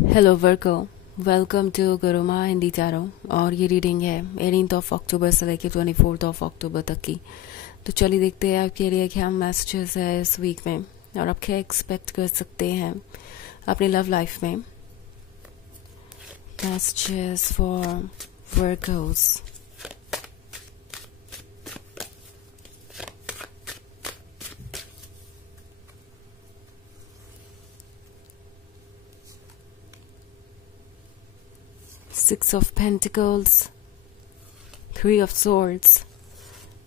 Hello Virgos, welcome to Guruma Hindi tarot. और ये reading है 18 अक्टूबर से लेकर 24 अक्टूबर तक की। तो चलिए देखते हैं आपके लिए क्या मैसेजेस है इस वीक में और आप क्या एक्सपेक्ट कर सकते हैं अपनी लव लाइफ में। Messages for Virgos. Six of Pentacles, Three of Swords,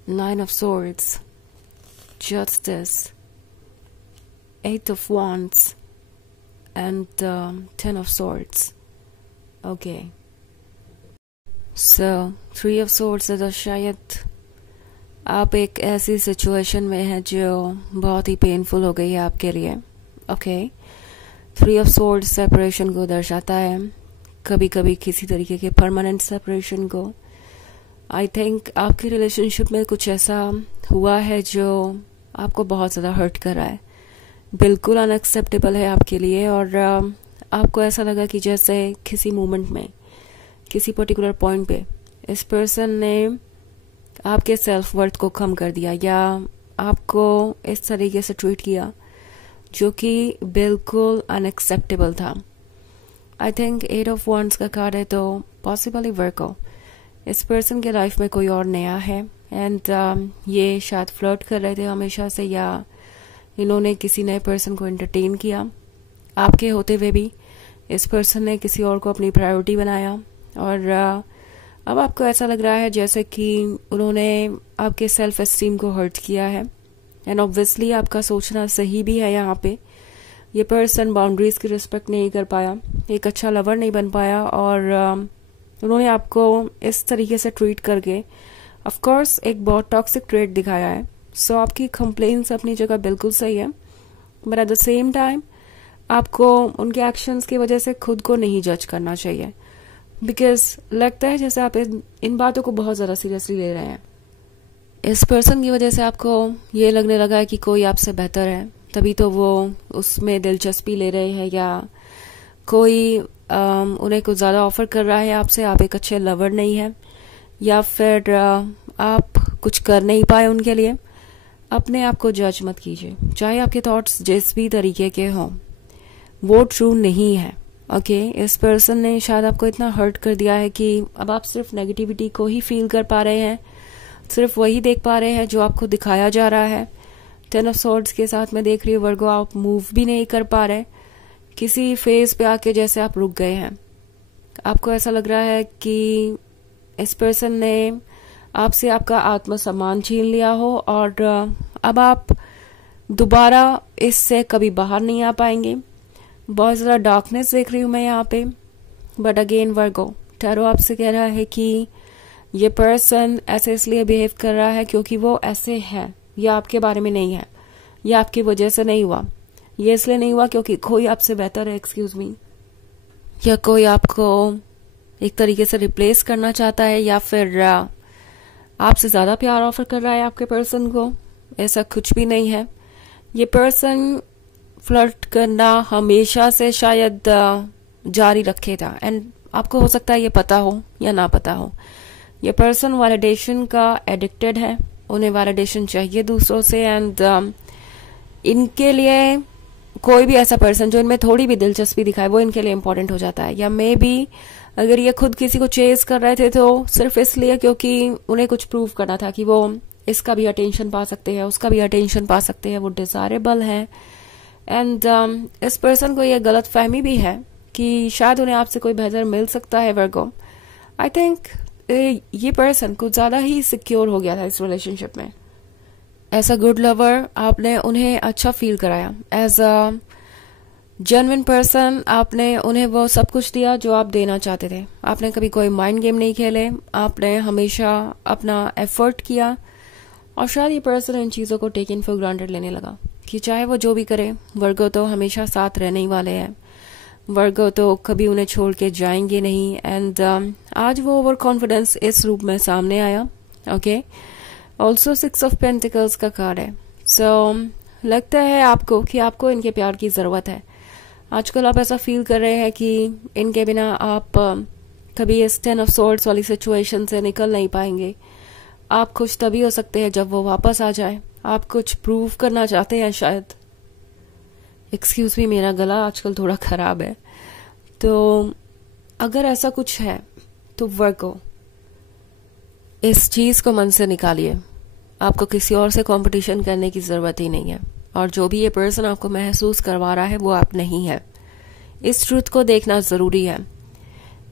Nine of Swords, Justice, Eight of Wands, and 10 of Swords. Okay. So, Three of Swords है तो शायद आप एक ऐसी सिचुएशन में हैं जो बहुत ही पेनफुल हो गई है आपके लिए। Okay. Three of Swords separation को दर्शाता है, कभी कभी किसी तरीके के परमानेंट सेपरेशन को। आई थिंक आपकी रिलेशनशिप में कुछ ऐसा हुआ है जो आपको बहुत ज़्यादा हर्ट कर रहा है, बिल्कुल अनएक्सेप्टेबल है आपके लिए। और आपको ऐसा लगा कि जैसे किसी मोमेंट में किसी पर्टिकुलर पॉइंट पे इस पर्सन ने आपके सेल्फ वर्थ को कम कर दिया या आपको इस तरीके से ट्रीट किया जो कि बिल्कुल अनएक्सेप्टेबल था। आई थिंक 8 ऑफ वॉन्ड्स का कार्ड है तो पॉसिबली वर्को इस पर्सन के लाइफ में कोई और नया है एंड ये शायद फ्लर्ट कर रहे थे हमेशा से, या इन्होंने किसी नए पर्सन को एंटरटेन किया आपके होते हुए भी इस पर्सन ने किसी और को अपनी प्रायोरिटी बनाया। और अब आपको ऐसा लग रहा है जैसे कि उन्होंने आपके सेल्फ एस्टीम को हर्ट किया है एंड ऑब्वियसली आपका सोचना सही भी है। यहाँ पे ये पर्सन बाउंड्रीज की रिस्पेक्ट नहीं कर पाया, एक अच्छा लवर नहीं बन पाया और उन्होंने आपको इस तरीके से ट्रीट करके ऑफ कोर्स एक बहुत टॉक्सिक ट्रेट दिखाया है। सो आपकी कंप्लेंट्स अपनी जगह बिल्कुल सही है, but at the same time आपको उनके एक्शंस की वजह से खुद को नहीं जज करना चाहिए, बिकॉज लगता है जैसे आप इन बातों को बहुत ज़्यादा सीरियसली ले रहे हैं। इस पर्सन की वजह से आपको ये लगने लगा है कि कोई आपसे बेहतर है, तभी तो वो उसमें दिलचस्पी ले रहे हैं, या कोई उन्हें कुछ ज़्यादा ऑफर कर रहा है आपसे, आप एक अच्छे लवर नहीं हैं, या फिर आप कुछ कर नहीं पाए उनके लिए। अपने आप को जज मत कीजिए, चाहे आपके थॉट्स जिस भी तरीके के हों, वो ट्रू नहीं है। ओके। इस पर्सन ने शायद आपको इतना हर्ट कर दिया है कि अब आप सिर्फ नेगेटिविटी को ही फील कर पा रहे हैं, सिर्फ वही देख पा रहे हैं जो आपको दिखाया जा रहा है। 10 ऑफ सॉर्ड्स के साथ मैं देख रही हूँ वर्गो, आप मूव भी नहीं कर पा रहे, किसी फेज पे आके जैसे आप रुक गए हैं। आपको ऐसा लग रहा है कि इस पर्सन ने आपसे आपका आत्मसम्मान छीन लिया हो और अब आप दोबारा इससे कभी बाहर नहीं आ पाएंगे। बहुत ज़्यादा डार्कनेस देख रही हूँ मैं यहाँ पे, बट अगेन वर्गो टैरो आपसे कह रहा है कि ये पर्सन ऐसे इसलिए बिहेव कर रहा है क्योंकि वो ऐसे है, या आपके बारे में नहीं है, या आपकी वजह से नहीं हुआ। ये इसलिए नहीं हुआ क्योंकि कोई आपसे बेहतर है, एक्सक्यूज मी, या कोई आपको एक तरीके से रिप्लेस करना चाहता है, या फिर आपसे ज़्यादा प्यार ऑफर कर रहा है आपके पर्सन को। ऐसा कुछ भी नहीं है। ये पर्सन फ्लर्ट करना हमेशा से शायद जारी रखेगा एंड आपको हो सकता है ये पता हो या ना पता हो। ये पर्सन वैलिडेशन का एडिक्टेड है, उन्हें वैलिडेशन चाहिए दूसरों से एंड इनके लिए कोई भी ऐसा पर्सन जो इनमें थोड़ी भी दिलचस्पी दिखाए वो इनके लिए इम्पोर्टेंट हो जाता है। या मे बी अगर ये खुद किसी को चेज कर रहे थे तो सिर्फ इसलिए क्योंकि उन्हें कुछ प्रूव करना था कि वो इसका भी अटेंशन पा सकते हैं, उसका भी अटेंशन पा सकते हैं, वो डिजायरेबल है। एंड इस पर्सन को ये गलत फहमी भी है कि शायद उन्हें आपसे कोई बेहतर मिल सकता है वर्गो। आई थिंक ये पर्सन कुछ ज्यादा ही सिक्योर हो गया था इस रिलेशनशिप में। एज अ गुड लवर आपने उन्हें अच्छा फील कराया, एज अ जेन्युइन पर्सन आपने उन्हें वो सब कुछ दिया जो आप देना चाहते थे। आपने कभी कोई माइंड गेम नहीं खेले, आपने हमेशा अपना एफर्ट किया और शायद ये पर्सन इन चीज़ों को टेकन फॉर ग्रांटेड लेने लगा कि चाहे वो जो भी करे वर्गो तो हमेशा साथ रहने ही वाले हैं, वर्गो तो कभी उन्हें छोड़ के जाएंगे नहीं। एंड आज वो ओवर कॉन्फिडेंस इस रूप में सामने आया। ओके। ऑल्सो 6 ऑफ पेंटिकल्स का कार्ड है। सो लगता है आपको कि आपको इनके प्यार की ज़रूरत है, आजकल आप ऐसा फील कर रहे हैं कि इनके बिना आप कभी इस 10 ऑफ सोर्ड्स वाली सिचुएशन से निकल नहीं पाएंगे। आप खुश तभी हो सकते हैं जब वो वापस आ जाए। आप कुछ प्रूव करना चाहते हैं शायद। एक्सक्यूज मी, मेरा गला आजकल थोड़ा खराब है। तो अगर ऐसा कुछ है तो वर्गो, इस चीज को मन से निकालिए। आपको किसी और से कंपटीशन करने की जरूरत ही नहीं है, और जो भी ये पर्सन आपको महसूस करवा रहा है वो आप नहीं है। इस ट्रूथ को देखना जरूरी है।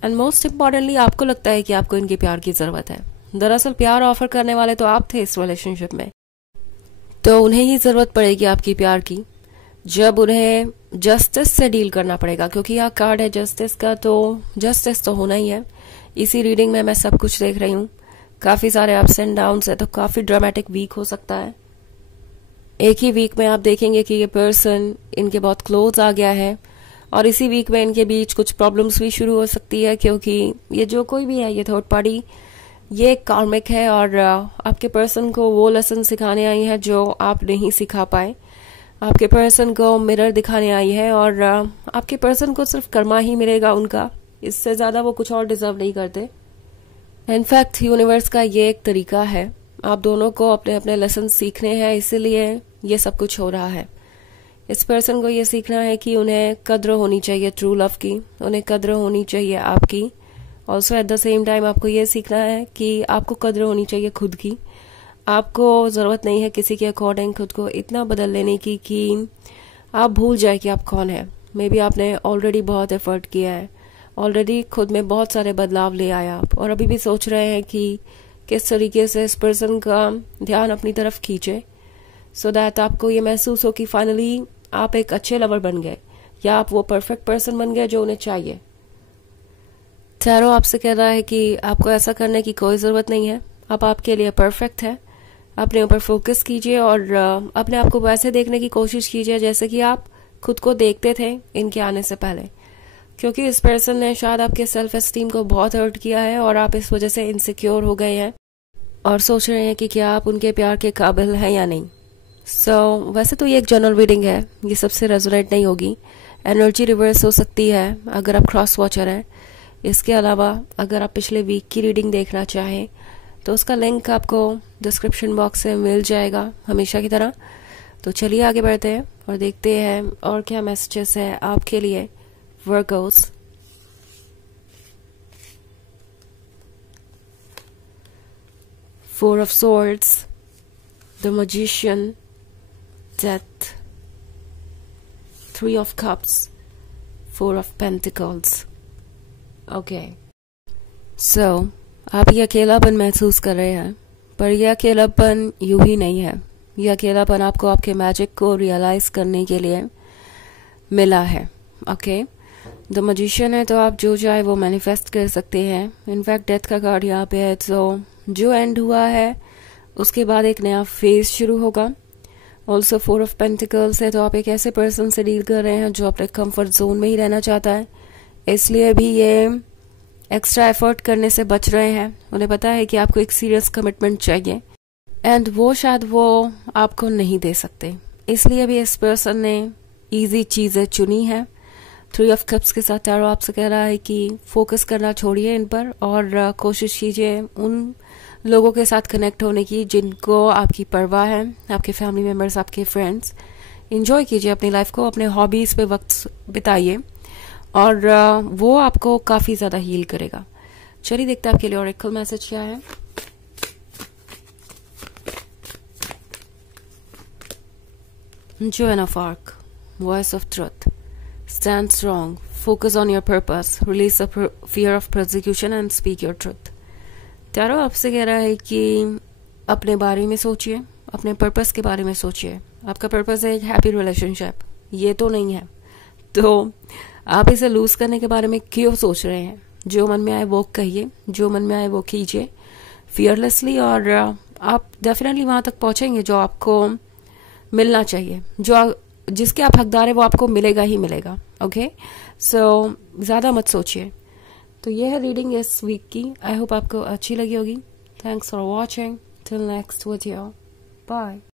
एंड मोस्ट इम्पॉर्टेंटली, आपको लगता है कि आपको इनके प्यार की जरूरत है। दरअसल प्यार ऑफर करने वाले तो आप थे इस रिलेशनशिप में, तो उन्हें ही जरूरत पड़ेगी आपकी प्यार की, जब उन्हें जस्टिस से डील करना पड़ेगा। क्योंकि यहाँ कार्ड है जस्टिस का, तो जस्टिस तो होना ही है। इसी रीडिंग में मैं सब कुछ देख रही हूँ। काफी सारे अप्स एंड डाउन्स है, तो काफी ड्रामेटिक वीक हो सकता है। एक ही वीक में आप देखेंगे कि ये पर्सन इनके बहुत क्लोज आ गया है, और इसी वीक में इनके बीच कुछ प्रॉब्लम्स भी शुरू हो सकती है। क्योंकि ये जो कोई भी है, ये थर्ड पार्टी, ये कार्मिक है, और आपके पर्सन को वो लेसन सिखाने आई है जो आप नहीं सिखा पाए। आपके पर्सन को मिरर दिखाने आई है, और आपके पर्सन को सिर्फ कर्मा ही मिलेगा उनका। इससे ज्यादा वो कुछ और डिजर्व नहीं करते। इनफैक्ट यूनिवर्स का ये एक तरीका है, आप दोनों को अपने अपने लेसन सीखने हैं, इसीलिए ये सब कुछ हो रहा है। इस पर्सन को ये सीखना है कि उन्हें कद्र होनी चाहिए ट्रू लव की, उन्हें कद्र होनी चाहिए आपकी। Also at the same time आपको ये सीखना है कि आपको कद्र होनी चाहिए खुद की। आपको जरूरत नहीं है किसी के अकॉर्डिंग खुद को इतना बदल लेने की कि आप भूल जाए कि आप कौन है। मे बी आपने ऑलरेडी बहुत एफर्ट किया है, ऑलरेडी खुद में बहुत सारे बदलाव ले आए आप, और अभी भी सोच रहे हैं कि किस तरीके से इस पर्सन का ध्यान अपनी तरफ खींचे, सो दैट आपको ये महसूस हो कि फाइनली आप एक अच्छे लवर बन गए, या आप वो परफेक्ट पर्सन बन गए जो उन्हें चाहिए। टैरो आपसे कह रहा है कि आपको ऐसा करने की कोई जरूरत नहीं है, अब आपके लिए परफेक्ट है। अपने ऊपर फोकस कीजिए, और अपने आप को वैसे देखने की कोशिश कीजिए जैसे कि आप खुद को देखते थे इनके आने से पहले। क्योंकि इस पर्सन ने शायद आपके सेल्फ एस्टीम को बहुत हर्ट किया है, और आप इस वजह से इनसिक्योर हो गए हैं और सोच रहे हैं कि क्या आप उनके प्यार के काबिल हैं या नहीं। वैसे तो ये एक जनरल रीडिंग है, ये सबसे रेजोनेट नहीं होगी। एनर्जी रिवर्स हो सकती है अगर आप क्रॉस वॉचर हैं। इसके अलावा अगर आप पिछले वीक की रीडिंग देखना चाहें तो उसका लिंक आपको डिस्क्रिप्शन बॉक्स में मिल जाएगा हमेशा की तरह। तो चलिए आगे बढ़ते हैं और देखते हैं और क्या मैसेजेस है आपके लिए Virgo's. Four of Swords, the Magician, Death, Three of Cups, Four of Pentacles. Okay. So, आप ये अकेलापन महसूस कर रहे हैं, पर यह अकेलापन यूं ही नहीं है। यह अकेलापन आपको आपके मैजिक को रियलाइज करने के लिए मिला है। ओके, द मजिशियन है तो आप जो चाहे वो मैनिफेस्ट कर सकते हैं। इनफैक्ट डेथ का कार्ड यहाँ पे है, तो जो एंड हुआ है उसके बाद एक नया फेज शुरू होगा। ऑल्सो फोर ऑफ पेंटिकल्स है, तो आप एक ऐसे पर्सन से डील कर रहे हैं जो अपने कंफर्ट जोन में ही रहना चाहता है, इसलिए भी ये एक्स्ट्रा एफर्ट करने से बच रहे हैं। उन्हें पता है कि आपको एक सीरियस कमिटमेंट चाहिए, एंड वो शायद वो आपको नहीं दे सकते, इसलिए भी इस पर्सन ने इजी चीजें चुनी है। थ्री ऑफ कप्स के साथ टैरो आपसे कह रहा है कि फोकस करना छोड़िए इन पर, और कोशिश कीजिए उन लोगों के साथ कनेक्ट होने की जिनको आपकी परवाह है, आपके फैमिली मेम्बर्स, आपके फ्रेंड्स। इंजॉय कीजिए अपनी लाइफ को, अपने हॉबीज पे वक्त बिताइए, और वो आपको काफी ज्यादा हील करेगा। चलिए देखते हैं आपके लिए ऑरेकल मैसेज क्या है। Joan of Arc, Voice of Truth. Stand strong, focus on your purpose, release the fear of persecution and speak your truth. Tarot आपसे कह रहा है कि अपने बारे में सोचिए, अपने पर्पस के बारे में सोचिए। आपका पर्पस है एक हैप्पी रिलेशनशिप, ये तो नहीं है, तो आप इसे लूज करने के बारे में क्यों सोच रहे हैं? जो मन में आए वो कहिए, जो मन में आए वो कीजिए फियरलेसली, और आप डेफिनेटली वहां तक पहुंचेंगे जो आपको मिलना चाहिए। जो जिसके आप हकदार है वो आपको मिलेगा ही मिलेगा। ओके, सो ज्यादा मत सोचिए। तो ये है रीडिंग इस वीक की। आई होप आपको अच्छी लगी होगी। Thanks for watching. Till next video, bye.